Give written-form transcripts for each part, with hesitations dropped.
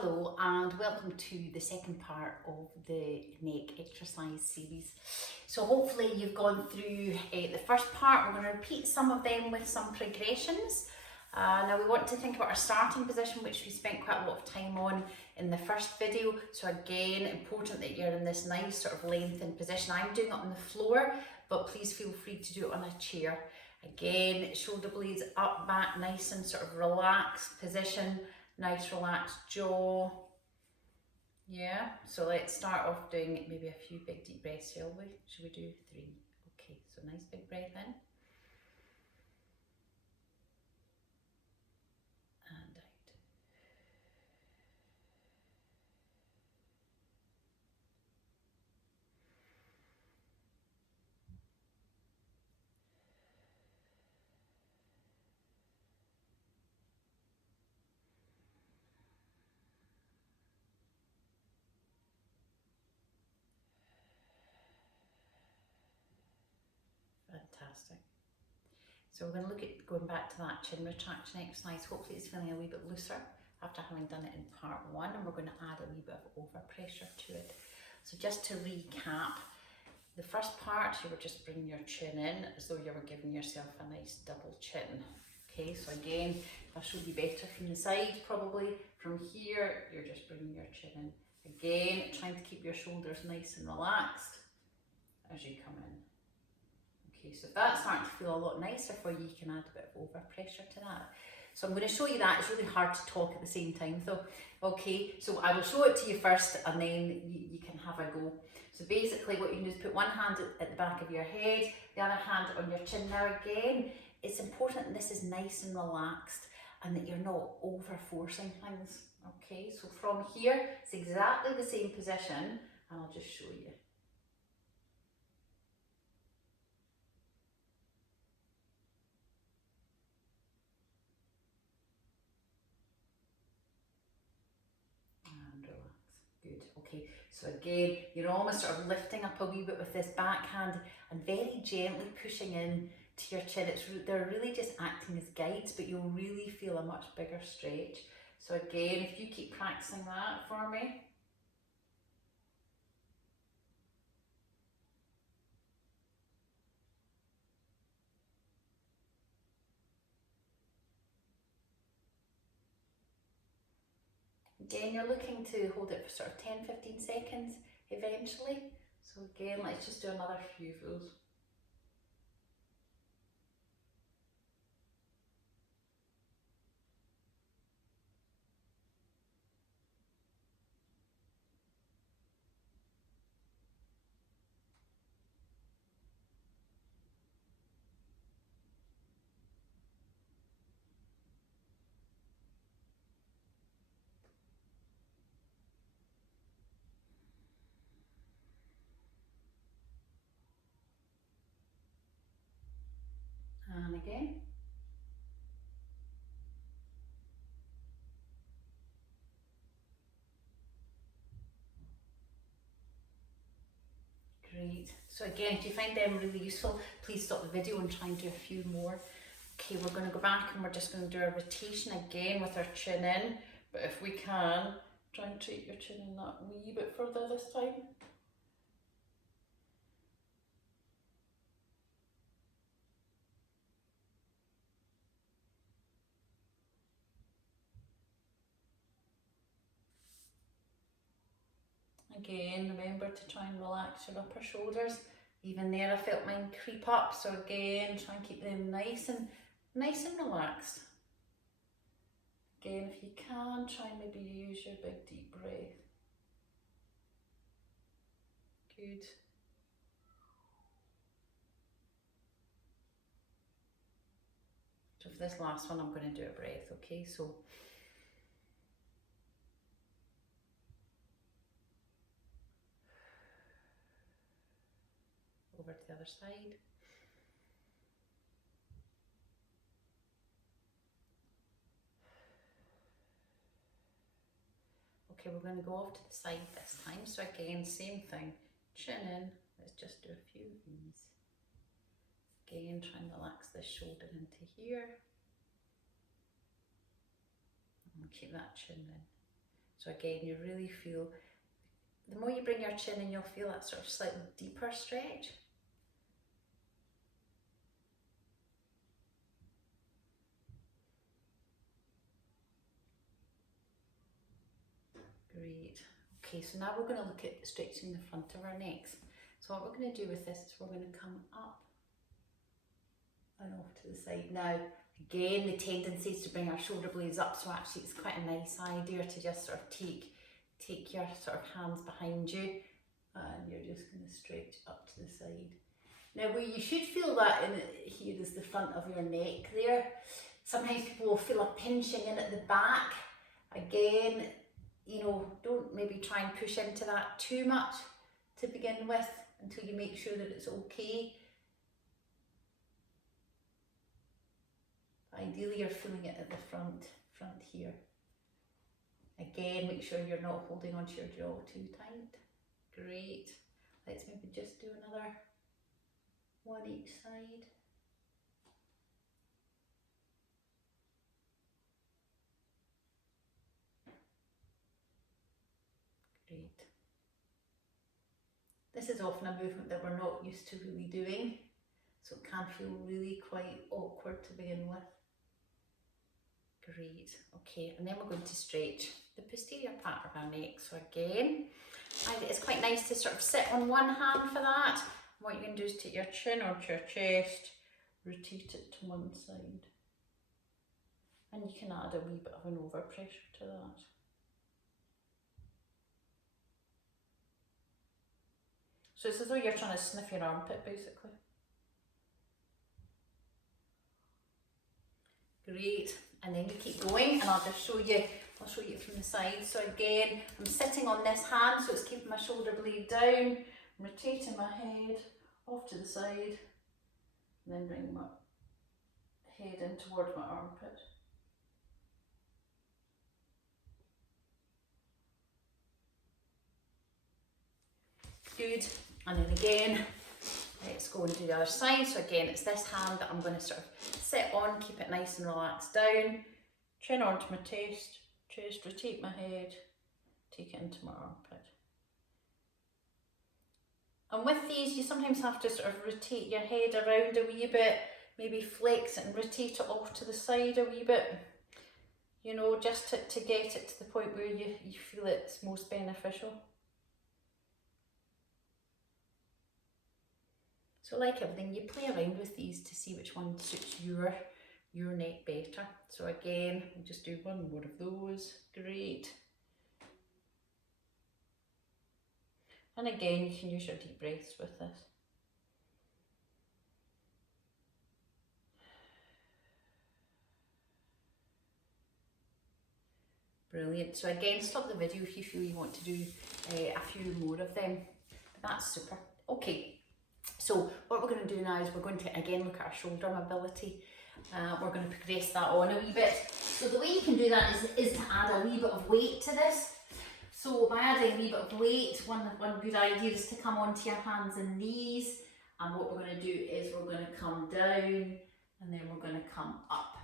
Hello and welcome to the second part of the neck exercise series. So hopefully you've gone through the first part. We're going to repeat some of them with some progressions. Now we want to think about our starting position, which we spent quite a lot of time on in the first video. So again, important that you're in this nice sort of lengthened position. I'm doing it on the floor, but please feel free to do it on a chair. Again, shoulder blades up, back, nice and sort of relaxed position. Nice relaxed jaw. Yeah, so let's start off doing maybe a few big deep breaths, shall we? Should we do 3? Okay, so nice big breath in. And out. Fantastic. So we're going to look at going back to that chin retraction exercise. Hopefully it's feeling a wee bit looser after having done it in part 1, and we're going to add a wee bit of overpressure to it. So just to recap, the first part you were just bringing your chin in as though you were giving yourself a nice double chin. Okay, so again, that should be better from the side probably. From here, you're just bringing your chin in. Again, trying to keep your shoulders nice and relaxed as you come in. Okay, so if that's starting to feel a lot nicer for you, you can add a bit of overpressure to that. So I'm going to show you that. It's really hard to talk at the same time though. Okay, so I will show it to you first and then you can have a go. So basically what you can do is put one hand at the back of your head, the other hand on your chin. Now again, it's important that this is nice and relaxed and that you're not over forcing things. Okay, so from here, it's exactly the same position and I'll just show you. Good, okay, so again, you're almost sort of lifting up a wee bit with this backhand and very gently pushing in to your chin. They're really just acting as guides, but you'll really feel a much bigger stretch. So again, if you keep practicing that for me. Again, you're looking to hold it for sort of 10-15 seconds eventually. So again, let's just do another few of those. And again. Great. So again, if you find them really useful, please stop the video and try and do a few more. Okay, we're going to go back and we're just going to do a rotation again with our chin in. But if we can, try and treat your chin in that wee bit further this time. Again, remember to try and relax your upper shoulders. Even there I felt mine creep up, so again, try and keep them nice and relaxed. Again, if you can, try and maybe use your big deep breath. Good. So for this last one, I'm going to do a breath, okay? So over to the other side. Okay, we're going to go off to the side this time. So again, same thing, chin in. Let's just do a few of these. Again, try and relax this shoulder into here. And keep that chin in. So again, you really feel, the more you bring your chin in, you'll feel that sort of slightly deeper stretch. Great. Okay, so now we're going to look at stretching the front of our necks. So what we're going to do with this is we're going to come up and off to the side. Now, again, the tendency is to bring our shoulder blades up, so actually it's quite a nice idea to just sort of take your sort of hands behind you, and you're just going to stretch up to the side. Now, where you should feel that in here is the front of your neck there. Sometimes people will feel a pinching in at the back. Again, you know, don't maybe try and push into that too much to begin with until you make sure that it's okay. Ideally, you're feeling it at the front here. Again, make sure you're not holding onto your jaw too tight. Great. Let's maybe just do another one each side. Great. This is often a movement that we're not used to really doing, so it can feel really quite awkward to begin with. Great. Okay, and then we're going to stretch the posterior part of our neck. So again, it's quite nice to sort of sit on one hand for that. What you can do is take your chin onto your chest, rotate it to one side, and you can add a wee bit of an overpressure to that. So it's as though you're trying to sniff your armpit, basically. Great. And then you keep going, and I'll show you it from the side. So again, I'm sitting on this hand, so it's keeping my shoulder blade down. I'm rotating my head off to the side, and then bring my head in towards my armpit. Good. And then again, let's go and do the other side. So again, it's this hand that I'm going to sort of sit on, keep it nice and relaxed down, chin onto my chest, rotate my head, take it into my armpit. And with these, you sometimes have to sort of rotate your head around a wee bit, maybe flex it and rotate it off to the side a wee bit, you know, just to get it to the point where you feel it's most beneficial. So like everything, you play around with these to see which one suits your neck better. So again, we'll just do one more of those. Great. And again, you can use your deep breaths with this. Brilliant. So again, stop the video if you feel you want to do a few more of them. That's super. Okay. So what we're going to do now is we're going to again look at our shoulder mobility. We're going to progress that on a wee bit. So the way you can do that is to add a wee bit of weight to this. So by adding a wee bit of weight, one good idea is to come onto your hands and knees. And what we're going to do is we're going to come down and then we're going to come up.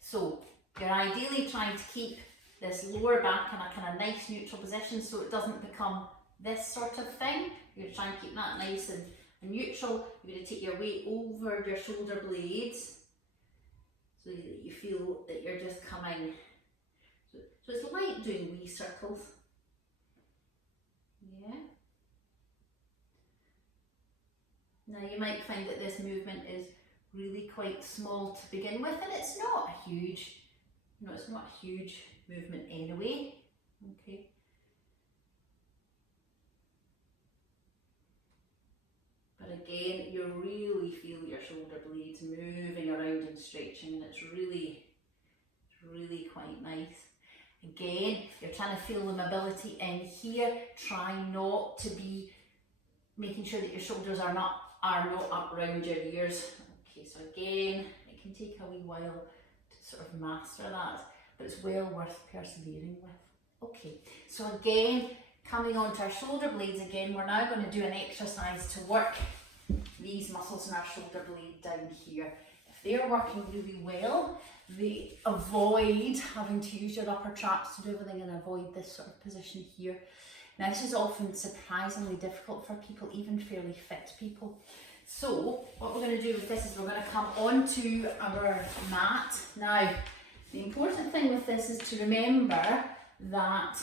So you're ideally trying to keep this lower back in a kind of nice neutral position so it doesn't become this sort of thing. You're going to try and keep that nice and neutral. You're going to take your weight over your shoulder blades so that you feel that you're just coming. So it's like doing wee circles. Yeah. Now you might find that this movement is really quite small to begin with, and it's not a huge, it's not a huge movement anyway. Okay. But again, you really feel your shoulder blades moving around and stretching, and it's really quite nice. Again, you're trying to feel the mobility in here. Try not to be making sure that your shoulders are not up around your ears. Okay, so again, it can take a wee while to sort of master that, but it's well worth persevering with. Okay, so again, coming onto our shoulder blades again, we're now going to do an exercise to work these muscles in our shoulder blade down here. they're working really well. They avoid having to use your upper traps to do everything and avoid this sort of position here. Now this is often surprisingly difficult for people, even fairly fit people. So what we're going to do with this is we're going to come onto our mat. Now the important thing with this is to remember that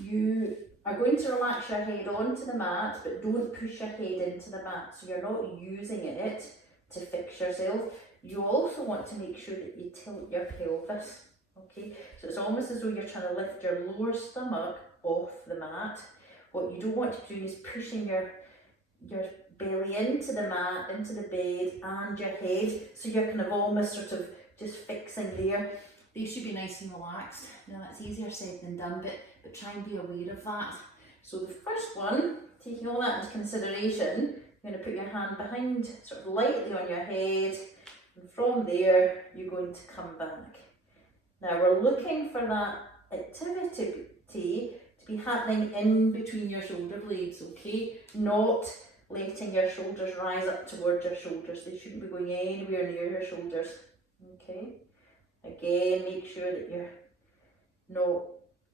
you are going to relax your head onto the mat, but don't push your head into the mat, so you're not using it to fix yourself. You also want to make sure that you tilt your pelvis, okay? So it's almost as though you're trying to lift your lower stomach off the mat. What you don't want to do is pushing your belly into the mat, into the bed, and your head, so you're kind of almost sort of just fixing there. They should be nice and relaxed. Now that's easier said than done, but try and be aware of that. So the first one, taking all that into consideration, you're going to put your hand behind, sort of lightly on your head, and from there you're going to come back. Now we're looking for that activity to be happening in between your shoulder blades, okay? Not letting your shoulders rise up towards your shoulders. They shouldn't be going anywhere near your shoulders, okay? Again, make sure that you're not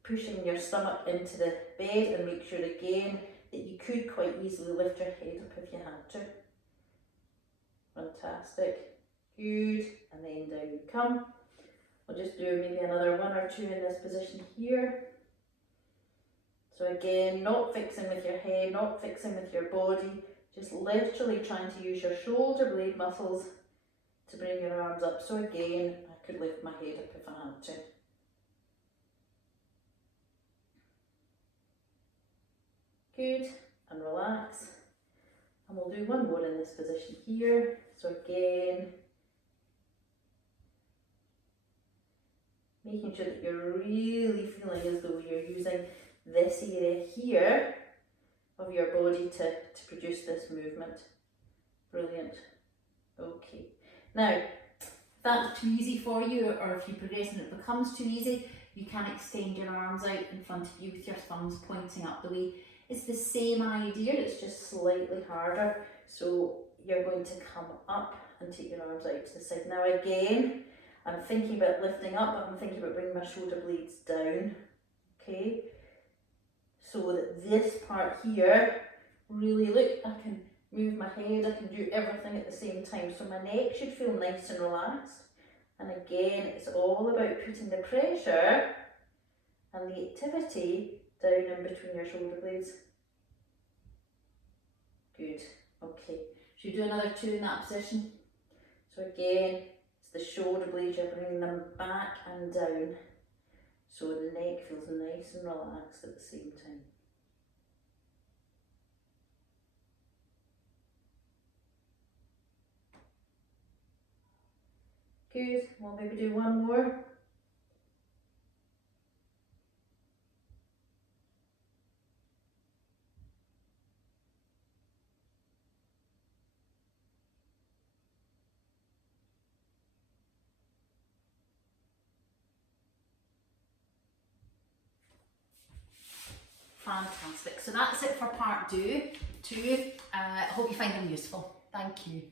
pushing your stomach into the bed, and make sure again that you could quite easily lift your head up if you had to. Fantastic. Good. And then down you come. I'll just do maybe another one or two in this position here. So again, not fixing with your head, not fixing with your body, just literally trying to use your shoulder blade muscles to bring your arms up. So again, I could lift my head up if I had to. Good, and relax. And we'll do one more in this position here. So again, making sure that you're really feeling as though you're using this area here of your body to produce this movement. Brilliant. Okay. Now, if that's too easy for you, or if you progress and it becomes too easy, you can extend your arms out in front of you with your thumbs pointing up the way. It's the same idea, it's just slightly harder. So you're going to come up and take your arms out to the side. Now again, I'm thinking about lifting up, but I'm thinking about bringing my shoulder blades down, okay? So that this part here, really look, I can move my head, I can do everything at the same time. So my neck should feel nice and relaxed. And again, it's all about putting the pressure and the activity down in between your shoulder blades. Good, okay. Should we do another two in that position? So again, it's the shoulder blades, you're bringing them back and down. So the neck feels nice and relaxed at the same time. Good, we'll maybe do one more. Fantastic. So that's it for part two. I hope you find them useful. Thank you.